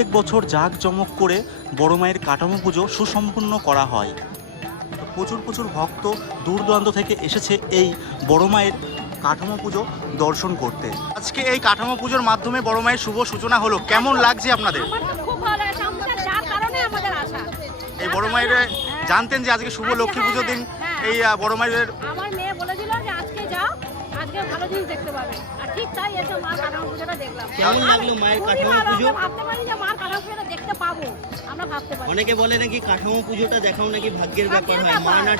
প্রত্যেক বছর জাঁকজমক করে বড় মায়ের কাঠামো পুজো সুসম্পন্ন করা হয়। প্রচুর প্রচুর ভক্ত দূর দূরান্ত থেকে এসেছে এই বড় মায়ের কাঠামো পুজো দর্শন করতে। আজকে এই কাঠামো পুজোর মাধ্যমে বড় মায়ের শুভ সূচনা হলো, কেমন লাগছে আপনাদের? এই বড় মায়ের জানতেন যে আজকে শুভ লক্ষ্মী পুজোর দিন এই বড় মায়ের? আমার মেয়ে বলেছিল যে আজকে যাও, আজকে ভালো জিনিস দেখতে পাবে, আর ঠিক তাই এসে মার কাঠামো পুজোটা দেখলাম। কেমন লাগলো মায়ের কাঠামো পুজো? ভাবতে পারি যে মার কাঠামো পুজোটা দেখতে পাবো, আমরা ভাবতে পারি। অনেকে বলে নাকি কাঠামো পুজোটা দেখাও নাকি ভাগ্যের ব্যাপার হয়, মা না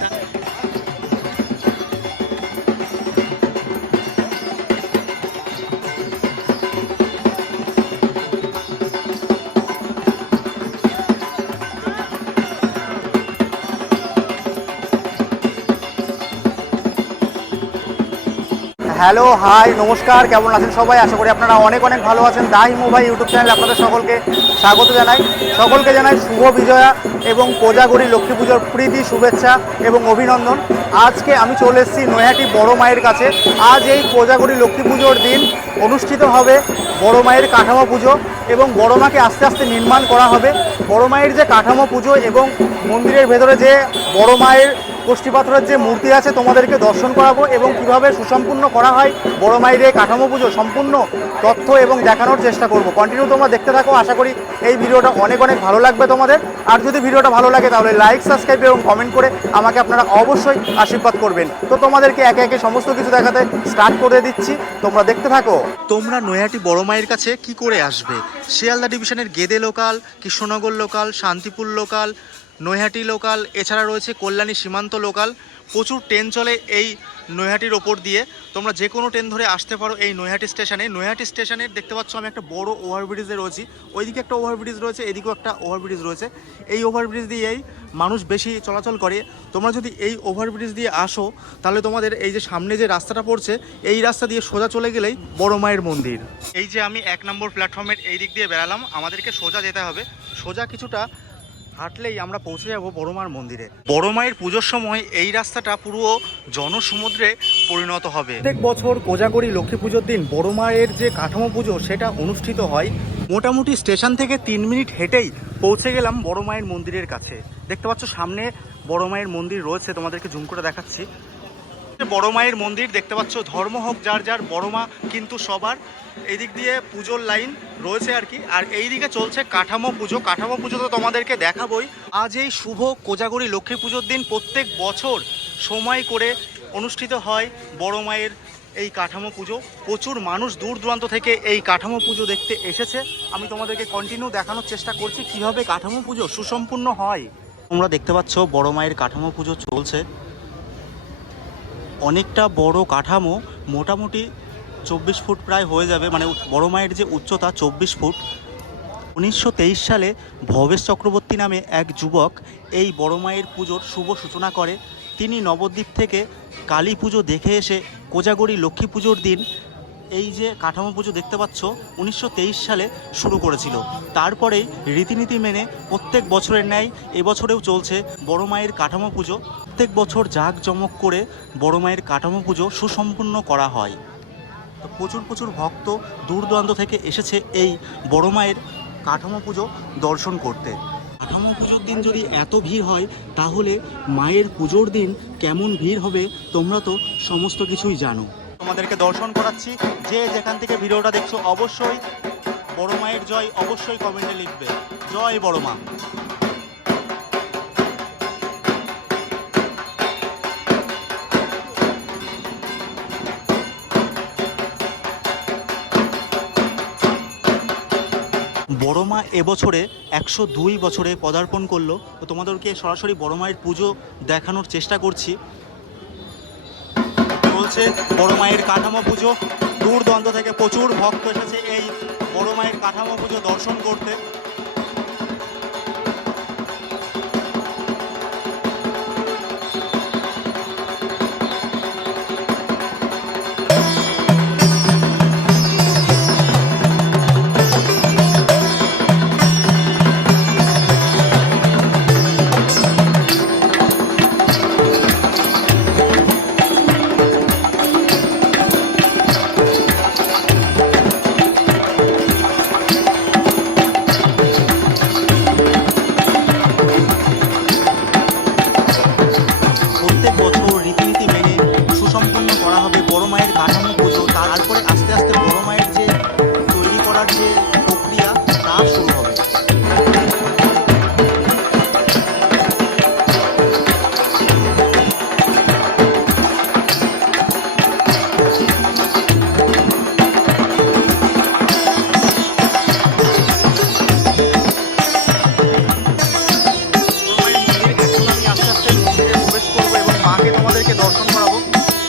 হ্যালো, হাই, নমস্কার, কেমন আছেন সবাই? আশা করি আপনারা অনেক অনেক ভালো আছেন। দা হিমু ভাই ইউটিউব চ্যানেলে আপনাদের সকলকে স্বাগত জানাই। সকলকে জানাই শুভ বিজয়া এবং কোজাগরী লক্ষ্মী পুজোর প্রীতি শুভেচ্ছা এবং অভিনন্দন। আজকে আমি চলে এসেছি নৈহাটি বড় মায়ের কাছে। আজ এই কোজাগরী লক্ষ্মী পুজোর দিন অনুষ্ঠিত হবে বড় মায়ের কাঠামো পুজো এবং বড় মাকে আস্তে আস্তে নির্মাণ করা হবে। বড় মায়ের যে কাঠামো পুজো এবং মন্দিরের ভেতরে যে বড় মায়ের কোষ্ঠী পাথরের যে মূর্তি আছে তোমাদেরকে দর্শন করাবো এবং কিভাবে সুসম্পূর্ণ করা হয় বড় মায়ের এই কাঠামো পুজো সম্পূর্ণ তথ্য এবং দেখানোর চেষ্টা করব। কন্টিনিউ তোমরা দেখতে থাকো, আশা করি এই ভিডিওটা অনেক অনেক ভালো লাগবে তোমাদের। আর যদি ভিডিওটা ভালো লাগে তাহলে লাইক, সাবস্ক্রাইব এবং কমেন্ট করে আমাকে আপনারা অবশ্যই আশীর্বাদ করবেন। তো তোমাদেরকে একে একে সমস্ত কিছু দেখাতে স্টার্ট করে দিচ্ছি, তোমরা দেখতে থাকো। তোমরা নৈহাটি বড় মায়ের কাছে কি করে আসবে? শিয়ালদা ডিভিশনের Gede local, Krishnanagar local, Shantipur local, Naihati local, এছাড়া রয়েছে কল্যাণী সীমান্ত লোকাল। প্রচুর ট্রেন চলে এই নৈহাটির ওপর দিয়ে। তোমরা যে কোনো ট্রেন ধরে আসতে পারো এই নৈহাটি স্টেশনে। নৈহাটি স্টেশনে দেখতে পাচ্ছ আমি একটা বড় ওভারব্রিজে রয়েছি। ওইদিকে একটা ওভারব্রিজ রয়েছে, এদিকেও একটা ওভারব্রিজ রয়েছে। এই ওভারব্রিজ দিয়েই মানুষ বেশি চলাচল করে। তোমরা যদি এই ওভারব্রিজ দিয়ে আসো তাহলে তোমাদের এই যে সামনে যে রাস্তাটা পড়ছে এই রাস্তা দিয়ে সোজা চলে গেলেই বড় মায়ের মন্দির। এই যে আমি 1 নম্বর প্ল্যাটফর্মের এই দিক দিয়ে বেরালাম, আমাদেরকে সোজা যেতে হবে। সোজা কিছুটা হাঁটলেই আমরা পৌঁছে যাব বড় মার মন্দিরে। বড় মায়ের পুজোর সময় এই রাস্তাটা পুরো জনসমুদ্রে পরিণত হবে। প্রত্যেক বছর কোজাগরী লক্ষ্মী পুজোর দিন বড় মায়ের যে কাঠামো পুজো সেটা অনুষ্ঠিত হয়। মোটামুটি স্টেশন থেকে 3 মিনিট হেঁটেই পৌঁছে গেলাম বড় মায়ের মন্দিরের কাছে। দেখতে পাচ্ছ সামনে বড় মায়ের মন্দির রয়েছে, তোমাদেরকে জুম করে দেখাচ্ছি। বড় মায়ের মন্দির দেখতে পাচ্ছ, ধর্ম হোক যার যার, বড় মা কিন্তু সবার। এই দিক দিয়ে পুজোর লাইন রয়েছে আর কি, আর এই দিকে চলছে কাঠামো পুজো। কাঠামো পুজো তো তোমাদেরকে দেখাবই। আজ এই শুভ কোজাগরী লক্ষ্মী পুজোর দিন প্রত্যেক বছর সময় করে অনুষ্ঠিত হয় বড় মায়ের এই কাঠামো পুজো। প্রচুর মানুষ দূর দূরান্ত থেকে এই কাঠামো পুজো দেখতে এসেছে। আমি তোমাদেরকে কন্টিনিউ দেখানোর চেষ্টা করছি কিভাবে কাঠামো পুজো সুসম্পূর্ণ হয়। তোমরা দেখতে পাচ্ছ বড় মায়ের কাঠামো পুজো চলছে। অনেকটা বড় কাঠামো, মোটামুটি 24 ফুট প্রায় হয়ে যাবে, মানে বড় মায়ের যে উচ্চতা 24 ফুট। 1923 সালে ভবেশ চক্রবর্তী নামে এক যুবক এই বড় মায়ের পুজোর শুভ সূচনা করে। তিনি নবদ্বীপ থেকে কালী পুজো দেখে এসে কোজাগরী লক্ষ্মী পুজোর দিন এই যে কাঠামো পুজো দেখতে পাচ্ছ 1923 সালে শুরু করেছিল। তারপরেই রীতিনীতি মেনে প্রত্যেক বছরের ন্যায় এবছরেও চলছে বড় মায়ের কাঠামো পুজো। প্রত্যেক বছর জাঁকজমক করে বড় মায়ের কাঠামো পুজো সুসম্পন্ন করা হয়। তো প্রচুর প্রচুর ভক্ত দূর দূরান্ত থেকে এসেছে এই বড় মায়ের কাঠামো পুজো দর্শন করতে। কাঠামো পুজোর দিন যদি এত ভিড় হয় তাহলে মায়ের পুজোর দিন কেমন ভিড় হবে তোমরা তো সমস্ত কিছুই জানো। তোমাদেরকে দর্শন করাচ্ছি। যে যেখান থেকে ভিডিওটা দেখছো অবশ্যই বড় মায়ের জয় অবশ্যই কমেন্টে লিখবে, জয় বড় মা। বড় মা এবছরে 102 বছরে পদার্পণ করলো। তো তোমাদেরকে সরাসরি বড় মায়ের পুজো দেখানোর চেষ্টা করছি। চলছে বড় মায়ের কাঠামো পুজো। দূর দূরান্ত থেকে প্রচুর ভক্ত এসেছে এই বড় মায়ের কাঠামো পুজো দর্শন করতে। করার যে প্রক্রিয়া তা শুরু হবে। তোমাদেরকে দর্শন করাবো।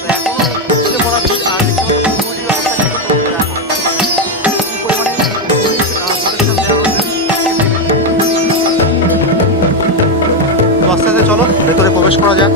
তো এখনো উঠে পড়া ভিড়, আর দেখতে পাচ্ছ সিকিউরিটির ব্যবস্থা কিন্তু চলছে এখন। কি পরিমাণে পুলিশ প্রোটেকশন দেওয়া হচ্ছে। তো আস্তে আস্তে চলো ভেতরে প্রবেশ করা যাক।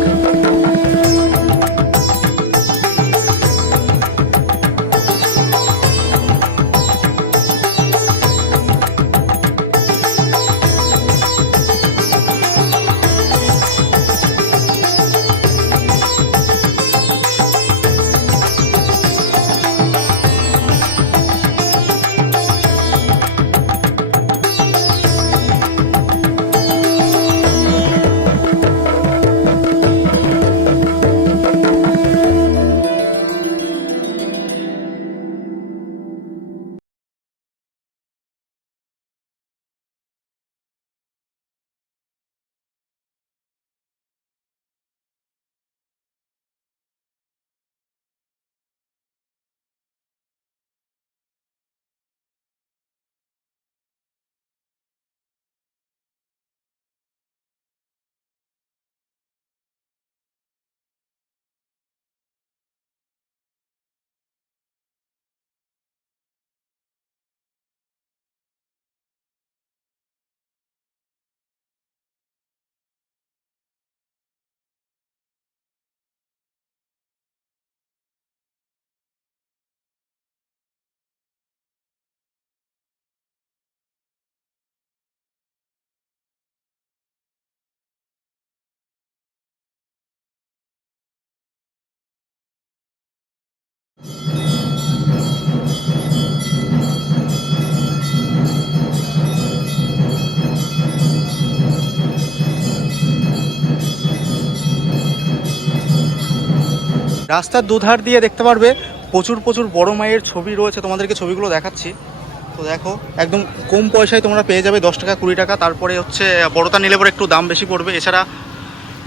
রাস্তার দুধার দিয়ে দেখতে পারবে প্রচুর প্রচুর বড় মায়ের ছবি রয়েছে। তোমাদেরকে ছবিগুলো দেখাচ্ছি। তো দেখো একদম কম পয়সায় তোমরা পেয়ে যাবে, 10 টাকা 20 টাকা। তারপরে হচ্ছে বড়টা নিলে পরে একটু দাম বেশি পড়বে। এছাড়া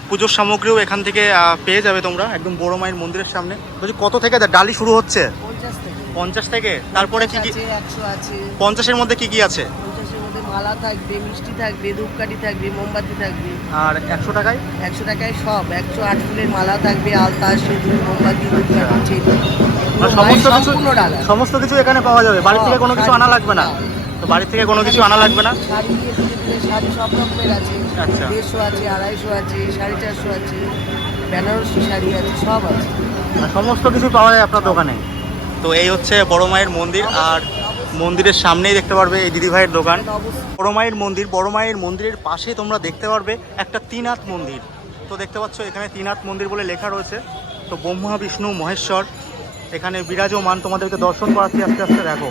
পুজোর সামগ্রীও এখান থেকে পেয়ে যাবে তোমরা একদম বড় মায়ের মন্দিরের সামনে। বলছি কত থেকে ডালি শুরু হচ্ছে? 50 থেকে। তারপরে কি কি 100 আছে? 50-এর মধ্যে কি কি আছে? 50-এর মধ্যে মালা থাকবে, মিষ্টি থাকবে, ধূপকাঠি থাকবে, মোমবাতি থাকবে। আর 100 টাকায়? 100 টাকায় সব 108 ফুলের মালা থাকবে, আলতা, সিঁদুর, মোমবাতি, ধূপকাঠি, চেরি। আর সমস্ত কিছু এখানে পাওয়া যাবে। বাড়ি থেকে কোনো কিছু আনা লাগবে না? তো বাড়ি থেকে কোনো কিছু আনা লাগবে না? শাড়ি দিয়ে শাড়ি সব রকমের আছে। আচ্ছা। 150 আছে, 250 আছে, 450 আছে, বেনারসি শাড়ি আছে, সব আছে। সমস্ত কিছু পাওয়া যায় আপনার দোকানে। তো এই হচ্ছে বড় মায়ের মন্দির, আর মন্দিরের সামনেই দেখতে পারবে এই দিদিভাইয়ের দোকান। বড় মায়ের মন্দির, বড় মায়ের মন্দিরের পাশে তোমরা দেখতে পারবে একটা 3 হাত মন্দির। তো দেখতে পাচ্ছ এখানে 3 হাত মন্দির বলে লেখা রয়েছে। তো ব্রহ্মা বিষ্ণু মহেশ্বর এখানে বিরাজমান। তোমাদেরকে দর্শন করাচ্ছি আস্তে আস্তে। দেখো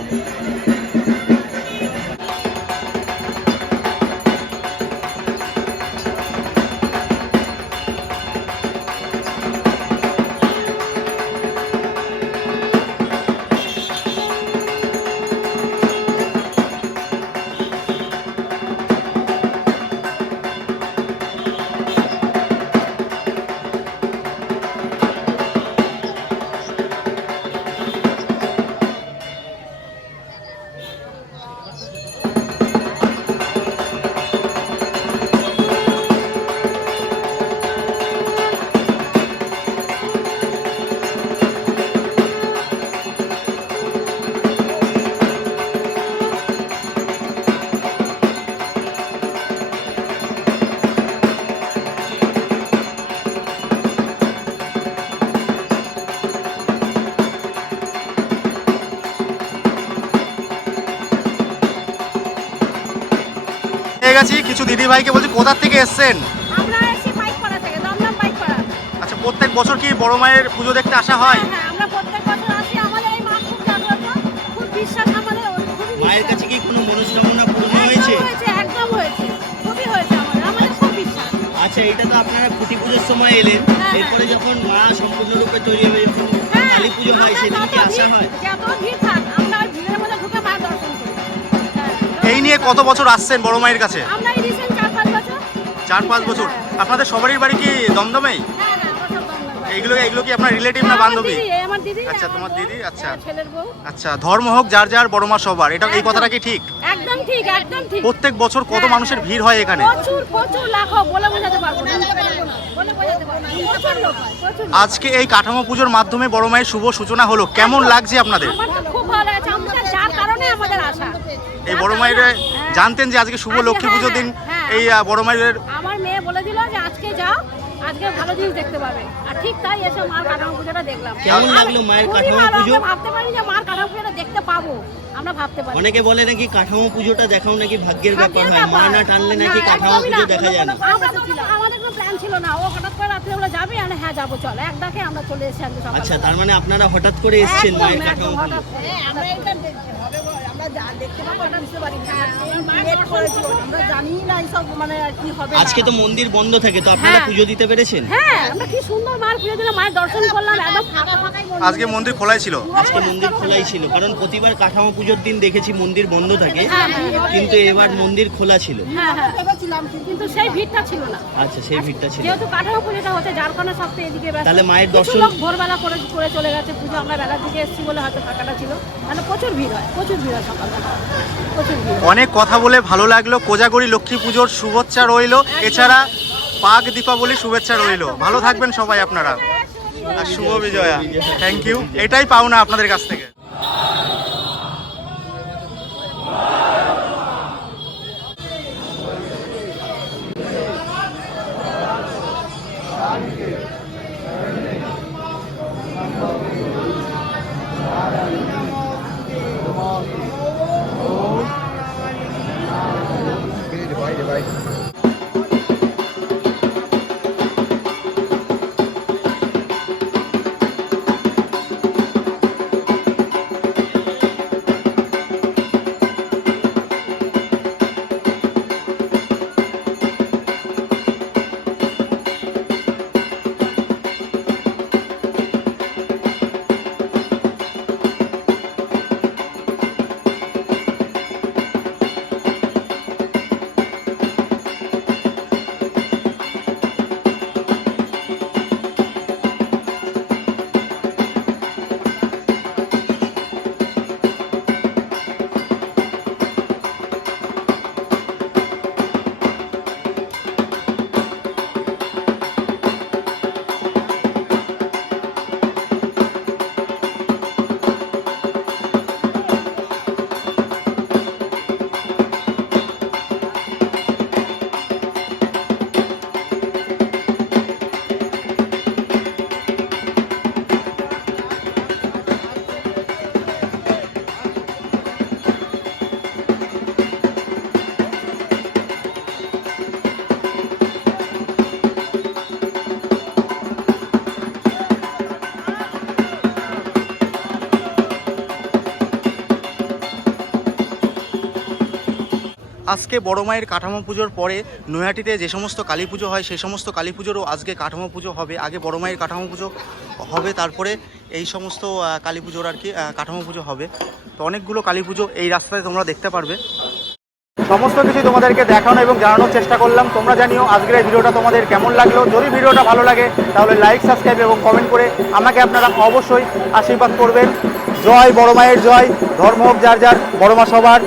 গেছি কিছু দিদি ভাইকে, বলছি কোথা থেকে এসেছেন? আমরা এসেছি পাইকপাড়া থেকে, দমদম পাইকপাড়া। আচ্ছা, প্রত্যেক বছর কি বড় মায়ের পুজো দেখতে আসা হয়? হ্যাঁ, আমরা প্রত্যেক বছর আসি। আমাদের এই মা খুব জাগ্রত, খুব বিশ্বাস আমাদের, খুবই মায়ের বিশ্বাস। কাছে কি কোনো মনস্কামনা পূরণ হয়েছে? একদম হয়েছে, খুবই হয়েছে আমাদের খুব বিশ্বাস। আচ্ছা, এটা তো আপনারা খুঁটি পুজোর সময় এলেন, হ্যাঁ, এরপরে যখন মা সম্পূর্ণরূপে তৈরি হবে, যখন হ্যাঁ, কালী পুজো হয়, আমরা সেদিন কি যত আসা হয়? যত ভিড় থাক, আমরা ওই ভিড়ের মধ্যে ঢুকে মায়ের দর্শন করি। এই নিয়ে কত বছর আসছেন বড় মায়ের কাছে? আমরা এই রিসেন্ট 4-5 বছর। 4-5 বছর। আপনাদের সবারই বাড়ি কি দমদমেই? হ্যাঁ, হ্যাঁ, আমরা সব দমদম। এগুলো কি আপনার রিলেটিভ না আমার বান্ধবী? দিদি, আমার দিদি। আচ্ছা, আমার তোমার বউ, দিদি, আচ্ছা। ছেলের বউ। আচ্ছা, ধর্ম হোক যার যার, বড় মা সবার, এটা এই কথাটা কি ঠিক? একদম ঠিক, একদম ঠিক। প্রত্যেক বছর কত মানুষের ভিড় হয় এখানে? প্রচুর প্রচুর লাখো, বলে বোঝাতে পারবো না। বলে বোঝাতে পারবো না। প্রচুর লোক হয়, প্রচুর লোক। আজকে এই কাঠামো পুজোর মাধ্যমে বড় মায়ের শুভ সূচনা হলো, কেমন লাগছে আপনাদের? আমার তো খুব ভালো লাগছে, আমাদের যার কারণে আমাদের আশা। এই বড় মায়ের জানতেন যে আজকে শুভ লক্ষ্মী পুজোর দিন এই বড় মায়ের? আমার মেয়ে বলে দিল যে আজকে যাও, আজকে ভালো জিনিস দেখতে পাবে। আর ঠিক তাই এসে মার কাঠামো পুজোটা দেখলাম। কেমন লাগলো মায়ের খুবই কাঠামো ভালো, পুজো? আমরা ভাবতে পারি যে মার কাঠামো পুজোটা দেখতে পাবো, আমরা ভাবতে পারি। অনেকে বলে নাকি কাঠামো পুজোটা দেখাও নাকি ভাগ্যের ব্যাপার ভাগ্যের হয়, মা ব্যাপার। না টানলে নাকি না, কাঠামো একদমই পুজো না। দেখা যায় না। আমাদের কোনো প্ল্যান ছিল না, ও হঠাৎ করে রাত্রে বেলা যাবে, আর হ্যাঁ যাবো চল, এক ডাকে আমরা চলে এসেছি আজকে সকালে। আচ্ছা, তার মানে আপনারা হঠাৎ করে এসেছেন একদম, মায়ের একদম, কাঠামো পুজো। হঠাৎ করে। আমরা এটা আমরা দেখতে পাবো এটা বুঝতে পারি না। লেট করেছি, আমরা জানি না এইসব মানে আর কি হবে না। আজকে তো মন্দির বন্ধ থাকে, তো আপনারা হ্যাঁ। পুজো দিতে পেরেছেন? হ্যাঁ, আমরা কি সুন্দর মার পুজো দিলাম, মায়ের দর্শন করলাম, একদম ফাঁকা ফাঁকাই মন্দির। আজকে মন্দির খোলাই ছিল? আজকে মন্দির খোলাই ছিল, কারণ প্রতিবার কাঠামো পুজোর দিন দেখেছি মন্দির বন্ধ থাকে, কিন্তু এবার মন্দির খোলা ছিল। হ্যাঁ, হ্যাঁ, ভেবেছিলাম কিন্তু সেই ভিড়টা ছিল না। আচ্ছা, সেই ভিড়টা ছিল। যেহেতু কাঠামো পুজোটা হচ্ছে, যার কারণে সব তো এদিকে ব্যস্ত। তাহলে মায়ের কিছু দর্শন- লোক ভোরবেলা করে করে চলে গেছে পুজো, আমরা বেলার দিকে এসেছি বলে হয়তো ফাঁকাটা ছিল, মানে প্রচুর ভিড় হয়, প্রচুর ভিড় হয় সকালবেলা, প্রচুর ভিড় হয়। অনেক কথা বলে ভালো লাগলো। কোজাগরি লক্ষ্মী পুজোর শুভেচ্ছা রইলো, এছাড়া পাক দীপাবলি শুভেচ্ছা রইলো। ভালো থাকবেন সবাই আপনারা, আর শুভ বিজয়া। থ্যাংক ইউ, এটাই পাওনা আপনাদের কাছ থেকে। আজকে বড় মায়ের কাঠামো পুজোর পরে নৈহাটিতে যে সমস্ত কালী পুজো হয় সেই সমস্ত কালী পুজোরও আজকে কাঠামো পুজো হবে। আগে বড় মায়ের কাঠামো পুজো হবে, তারপরে এই সমস্ত কালী পুজোর আর কি কাঠামো পুজো হবে। তো অনেকগুলো কালী পুজো এই রাস্তায় তোমরা দেখতে পারবে। সমস্ত কিছু তোমাদেরকে দেখানো এবং জানানোর চেষ্টা করলাম। তোমরা জানিও আজকের এই ভিডিওটা তোমাদের কেমন লাগলো। যদি ভিডিওটা ভালো লাগে তাহলে লাইক, সাবস্ক্রাইব এবং কমেন্ট করে আমাকে আপনারা অবশ্যই আশীর্বাদ করবেন। জয় বড় মায়ের জয়, ধর্ম হোক যার যার, বড় মা সবার।